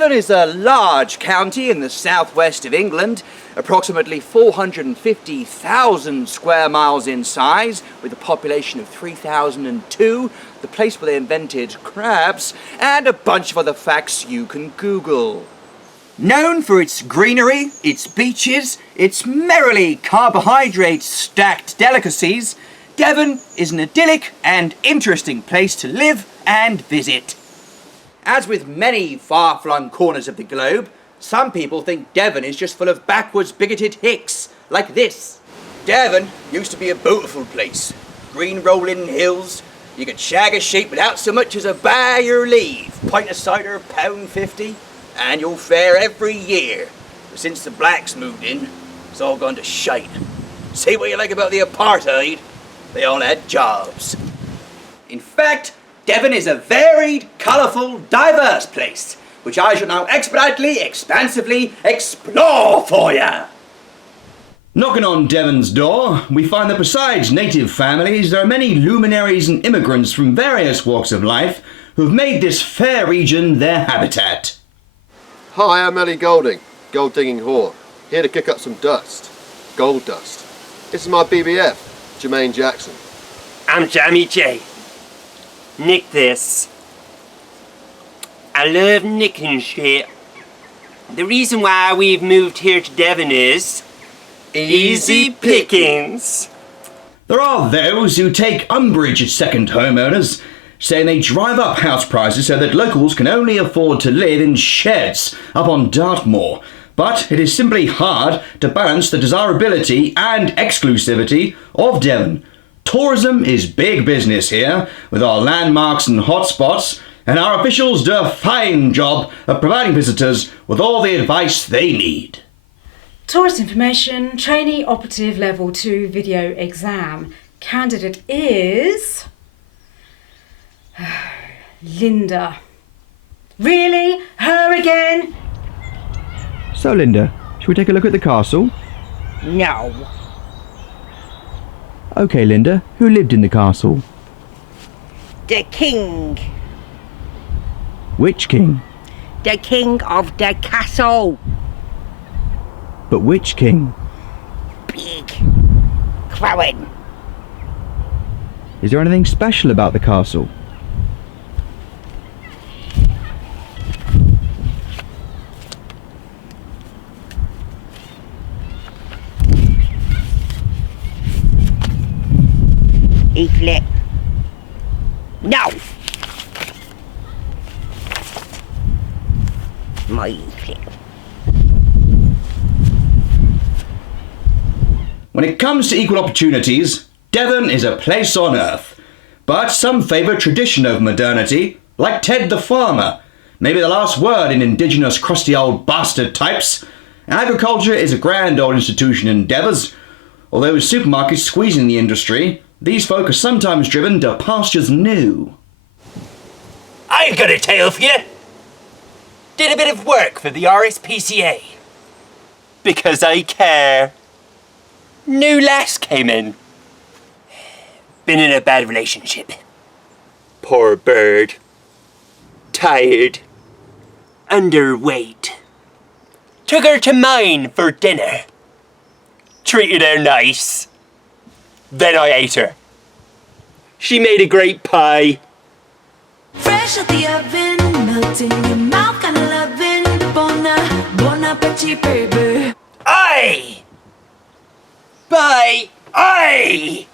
Devon is a large county in the southwest of England, approximately 450,000 square miles in size, with a population of 3,002, the place where they invented crabs, and a bunch of other facts you can Google. Known for its greenery, its beaches, its merrily carbohydrate-stacked delicacies, Devon is an idyllic and interesting place to live and visit. As with many far-flung corners of the globe, some people think Devon is just full of backwards, bigoted hicks, like this. Devon used to be a beautiful place. Green rolling hills, you could shag a sheep without so much as a buy your leave. Pint of cider, £1.50, annual fare every year. But since the blacks moved in, it's all gone to shite. Say what you like about the apartheid, they all had jobs. In fact, Devon is a varied, colourful, diverse place, which I shall now expeditely, expansively explore for you. Knocking on Devon's door, we find that besides native families, there are many luminaries and immigrants from various walks of life who have made this fair region their habitat. Hi, I'm Ellie Golding, gold digging whore, here to kick up some dust, gold dust. This is my BBF, Jermaine Jackson. I'm Jamie J. Nick this. I love nicking shit. The reason why we've moved here to Devon is easy pickings. There are those who take umbrage at second homeowners, saying they drive up house prices so that locals can only afford to live in sheds up on Dartmoor. But it is simply hard to balance the desirability and exclusivity of Devon. Tourism is big business here, with our landmarks and hotspots, and our officials do a fine job of providing visitors with all the advice they need. Tourist information, trainee operative level 2 video exam. Candidate is... Linda. Really? Her again? So, Linda, shall we take a look at the castle? No. OK, Linda, who lived in the castle? The king. Which king? The king of the castle. But which king? Big. Crowing. Is there anything special about the castle? Eclipse. No. My eclipse. When it comes to equal opportunities, Devon is a place on earth. But some favour tradition over modernity, like Ted the Farmer. Maybe the last word in indigenous crusty old bastard types. Agriculture is a grand old institution in Devers. Although with supermarkets squeezing the industry, these folk are sometimes driven to pastures new. I've got a tale for you. Did a bit of work for the RSPCA. Because I care. New lass came in. Been in a bad relationship. Poor bird. Tired. Underweight. Took her to mine for dinner. Treated her nice. Then I ate her. She made a great pie. Fresh out the oven, melting in your mouth, kinda loving. Bon appetit, baby. Aye! Bye! Aye!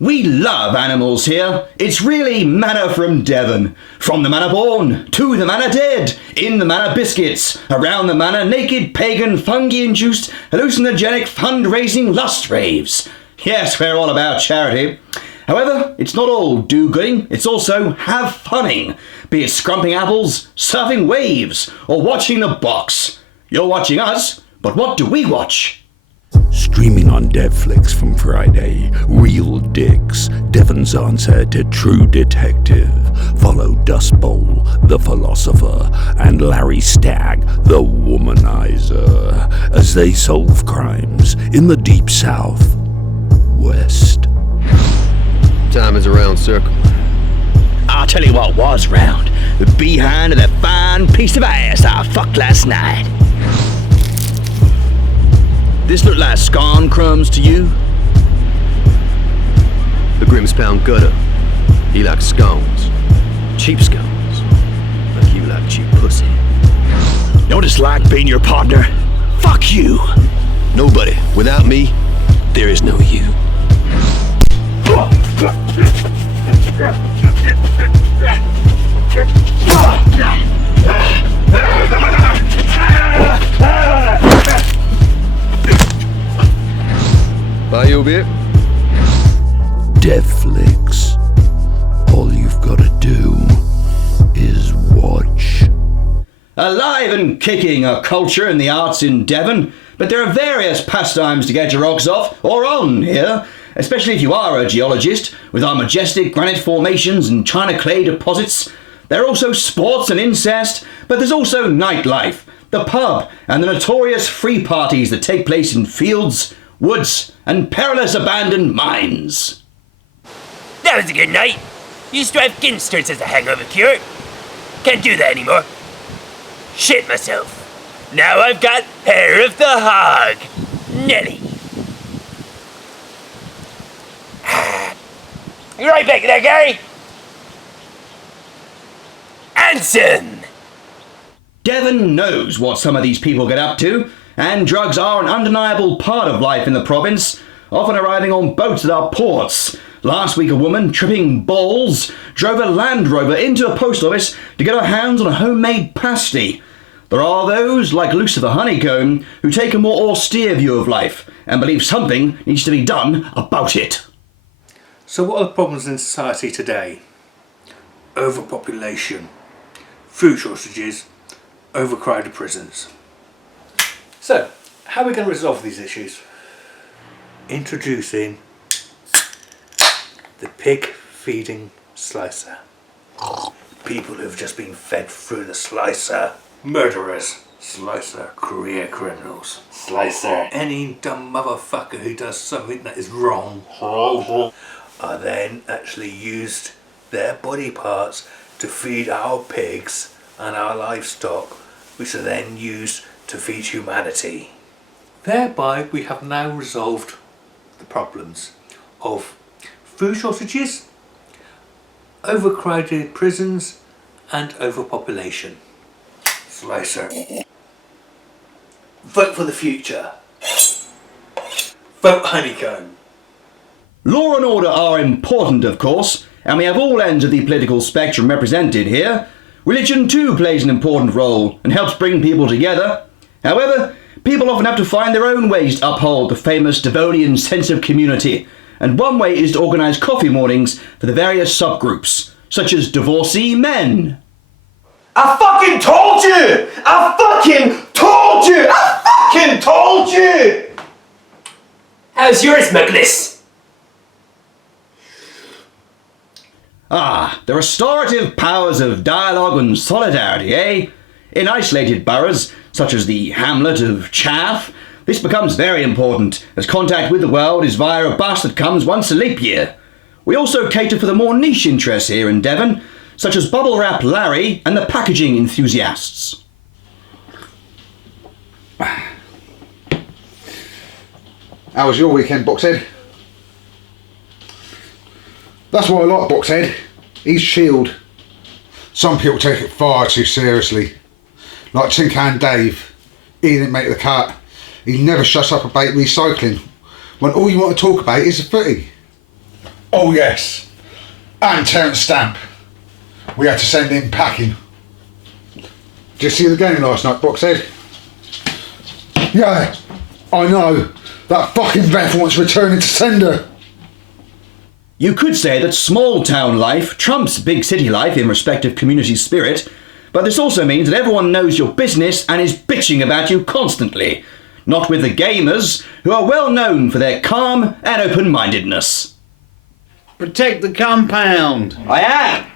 We love animals here. It's really manna from Devon. From the manor born, to the manor dead, in the manor biscuits, around the manor naked, pagan, fungi-induced, hallucinogenic, fundraising lust raves. Yes, we're all about charity. However, it's not all do-gooding, it's also have funning. Be it scrumping apples, surfing waves, or watching the box. You're watching us, but what do we watch? Streaming on Devflix from Friday, Real Dicks, Devon's answer to True Detective. Follow Dust Bowl, the Philosopher, and Larry Stagg, the Womanizer, as they solve crimes in the Deep South West. Time is a round circle. I'll tell you what was round. behind of that fine piece of ass I fucked last night. This look like scone crumbs to you? The Grimm's pound gutter. He likes scones. Cheap scones. Like you like cheap pussy. You know what it's like being your partner? Fuck you! Nobody. Without me, there is no you. Buy you a beer? Devflix. All you've got to do is watch. Alive and kicking are culture and the arts in Devon, but there are various pastimes to get your rocks off or on here, especially if you are a geologist, with our majestic granite formations and china clay deposits. There are also sports and incest, but there's also nightlife, the pub, and the notorious free parties that take place in fields, woods, and perilous abandoned mines. That was a good night. Used to have ginsters as a hangover cure. Can't do that anymore. Shit myself. Now I've got hair of the hog. Nelly. You right back there, Gary? Anson! Devon knows what some of these people get up to, and drugs are an undeniable part of life in the province, often arriving on boats at our ports. Last week a woman, tripping balls, drove a Land Rover into a post office to get her hands on a homemade pasty. There are those, like Lucifer Honeycomb, who take a more austere view of life and believe something needs to be done about it. So what are the problems in society today? Overpopulation, food shortages, overcrowded prisons. So, how are we going to resolve these issues? Introducing the pig feeding slicer. People who've just been fed through the slicer. Murderers. Slicer. Career criminals. Slicer. Any dumb motherfucker who does something that is wrong are then actually used their body parts to feed our pigs and our livestock, which are then used to feed humanity. Thereby we have now resolved the problems of food shortages, overcrowded prisons and overpopulation. Slicer. Vote for the future. Vote Honeycomb. Law and order are important, of course, and we have all ends of the political spectrum represented here. Religion too plays an important role and helps bring people together. However, people often have to find their own ways to uphold the famous Devonian sense of community, and one way is to organise coffee mornings for the various subgroups, such as divorcee men. I fucking told you! I fucking told you! I fucking told you! How's yours, Muglis? Ah, the restorative powers of dialogue and solidarity, eh? In isolated boroughs, such as the hamlet of Chaff, this becomes very important, as contact with the world is via a bus that comes once a leap year. We also cater for the more niche interests here in Devon, such as Bubble Wrap Larry and the packaging enthusiasts. How was your weekend, Boxhead? That's why I like Boxhead. He's chilled. Some people take it far too seriously. Like Tin Can Dave. He didn't make the cut. He never shuts up about recycling, when all you want to talk about is the footy. Oh yes. And Terence Stamp. We had to send him packing. Did you see the game last night, Boxhead? Yeah, I know. That fucking ref wants returning to sender. You could say that small town life trumps big city life in respect of community spirit, but this also means that everyone knows your business and is bitching about you constantly, not with the gamers, who are well known for their calm and open-mindedness. Protect the compound. I am.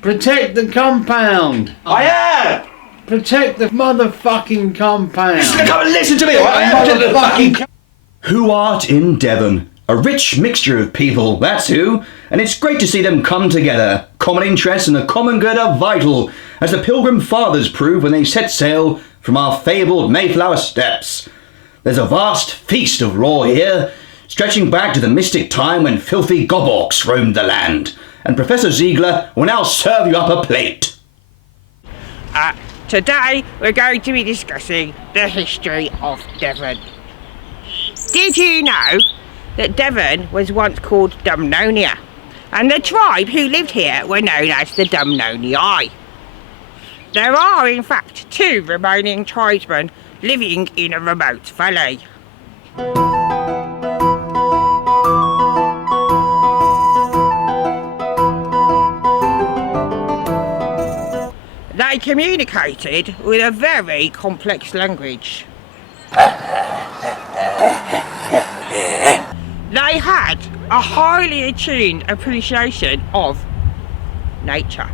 Protect the compound. I am. Protect the motherfucking compound. Come and listen to me. I am. Who art in Devon, A rich mixture of people, that's who, and it's great to see them come together. Common interests and the common good are vital, as the Pilgrim Fathers prove when they set sail from our fabled Mayflower steps. There's a vast feast of lore here, stretching back to the mystic time when filthy goborks roamed the land, and Professor Ziegler will now serve you up a plate. Today we're going to be discussing the history of Devon. Did you know that Devon was once called Dumnonia, and the tribe who lived here were known as the Dumnonii? There are in fact 2 remaining tribesmen living in a remote valley. They communicated with a very complex language. They had a highly attuned appreciation of nature.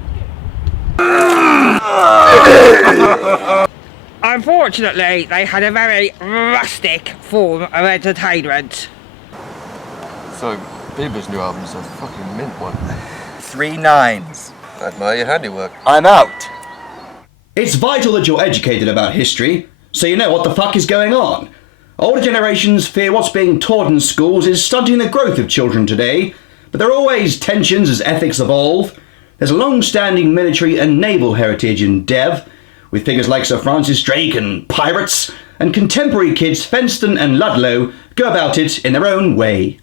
Unfortunately, they had a very rustic form of entertainment. So, Bieber's new album's a fucking mint one. 3 nines. I admire your handiwork. I'm out. It's vital that you're educated about history, so you know what the fuck is going on. Older generations fear what's being taught in schools is stunting the growth of children today, but there are always tensions as ethics evolve. There's a long-standing military and naval heritage in Dev, with figures like Sir Francis Drake and pirates, and contemporary kids Fenston and Ludlow go about it in their own way.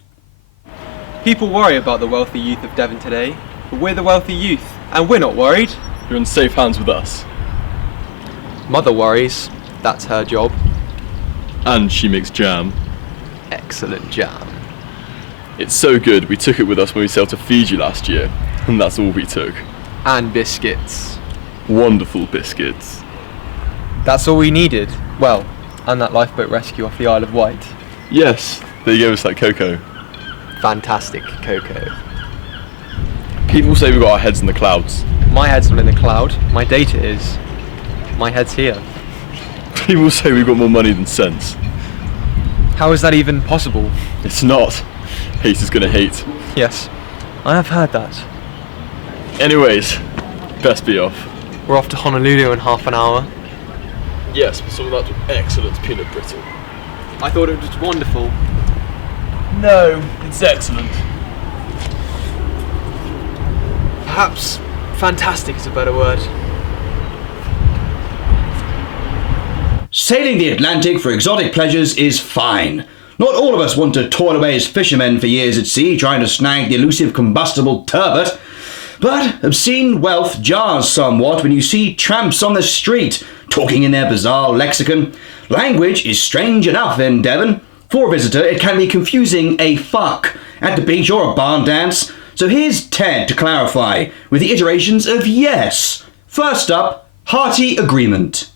People worry about the wealthy youth of Devon today, but we're the wealthy youth, and we're not worried. You're in safe hands with us. Mother worries, that's her job. And she makes jam. Excellent jam. It's so good, we took it with us when we sailed to Fiji last year, and that's all we took. And biscuits. Wonderful biscuits. That's all we needed. Well, and that lifeboat rescue off the Isle of Wight. Yes, they gave us that cocoa. Fantastic cocoa. People say we've got our heads in the clouds. My head's not in the cloud, my data is. My head's here. People say we've got more money than sense. How is that even possible? It's not. Hate is gonna hate. Yes, I have heard that. Anyways, best be off. We're off to Honolulu in half an hour. Yes, but some of that was excellent peanut brittle. I thought it was wonderful. No, it's excellent. Perhaps fantastic is a better word. Sailing the Atlantic for exotic pleasures is fine. Not all of us want to toil away as fishermen for years at sea trying to snag the elusive combustible turbot. But obscene wealth jars somewhat when you see tramps on the street talking in their bizarre lexicon. Language is strange enough in Devon. For a visitor, it can be confusing a fuck at the beach or a barn dance. So here's Ted to clarify with the iterations of yes. First up, hearty agreement.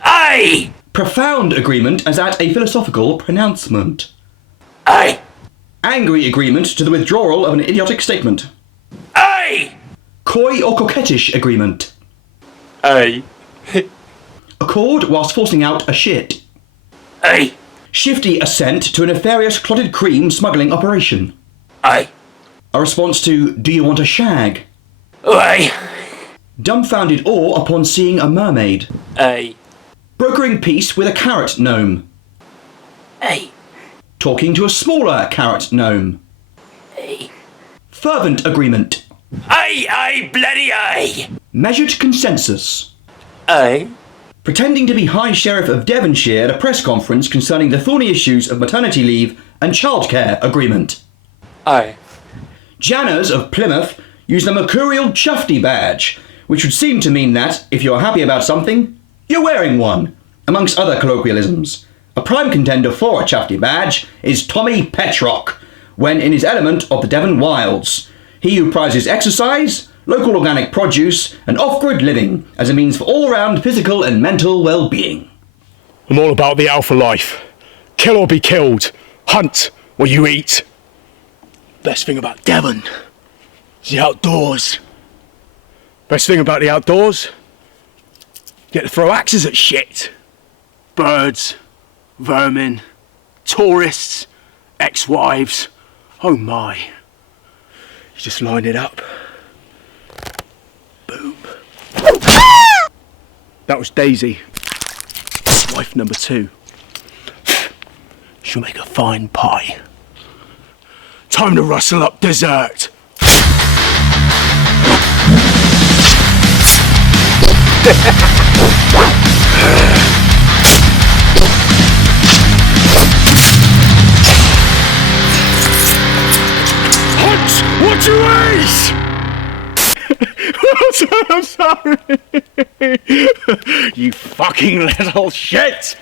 Aye! Profound agreement as at a philosophical pronouncement. Aye! Angry agreement to the withdrawal of an idiotic statement. Aye! Coy or coquettish agreement. Aye! Accord whilst forcing out a shit. Aye! Shifty assent to a nefarious clotted cream smuggling operation. Aye! A response to do you want a shag? Aye! Dumbfounded awe upon seeing a mermaid. Aye! Brokering peace with a carrot gnome. Aye! Talking to a smaller carrot gnome. Aye! Fervent agreement. Aye! Aye! Bloody aye! Measured consensus. Aye! Pretending to be High Sheriff of Devonshire at a press conference concerning the thorny issues of maternity leave and childcare agreement. Aye! Janners of Plymouth use the mercurial chufty badge, which would seem to mean that, if you're happy about something, you're wearing one, amongst other colloquialisms. A prime contender for a chufty badge is Tommy Petrock, when in his element of the Devon wilds. He who prizes exercise, local organic produce, and off-grid living as a means for all-round physical and mental well-being. I'm all about the alpha life. Kill or be killed. Hunt or you eat. Best thing about Devon is the outdoors. Best thing about the outdoors? Get to throw axes at shit. Birds, vermin, tourists, ex-wives. Oh my. You just line it up. Boom. That was Daisy. Wife number 2. She'll make a fine pie. Time to rustle up dessert. Hunt, what you eat? I'm sorry. You fucking little shit.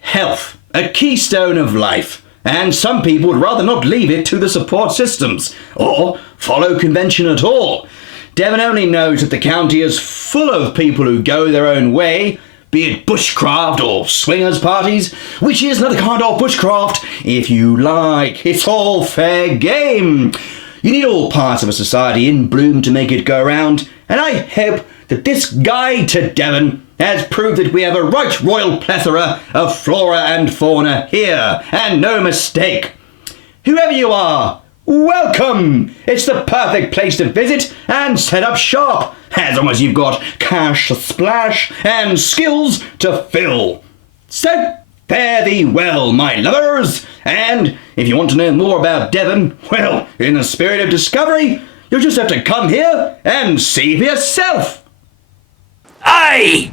Health, a keystone of life, and some people would rather not leave it to the support systems, or follow convention at all. Devon only knows that the county is full of people who go their own way, be it bushcraft or swingers parties, which is another kind of bushcraft, if you like. It's all fair game. You need all parts of a society in bloom to make it go round, and I hope that this guide to Devon has proved that we have a right royal plethora of flora and fauna here, and no mistake. Whoever you are, welcome! It's the perfect place to visit and set up shop, as long as you've got cash to splash and skills to fill. So, fare thee well, my lovers, and if you want to know more about Devon, well, in the spirit of discovery, you'll just have to come here and see for yourself. Aye!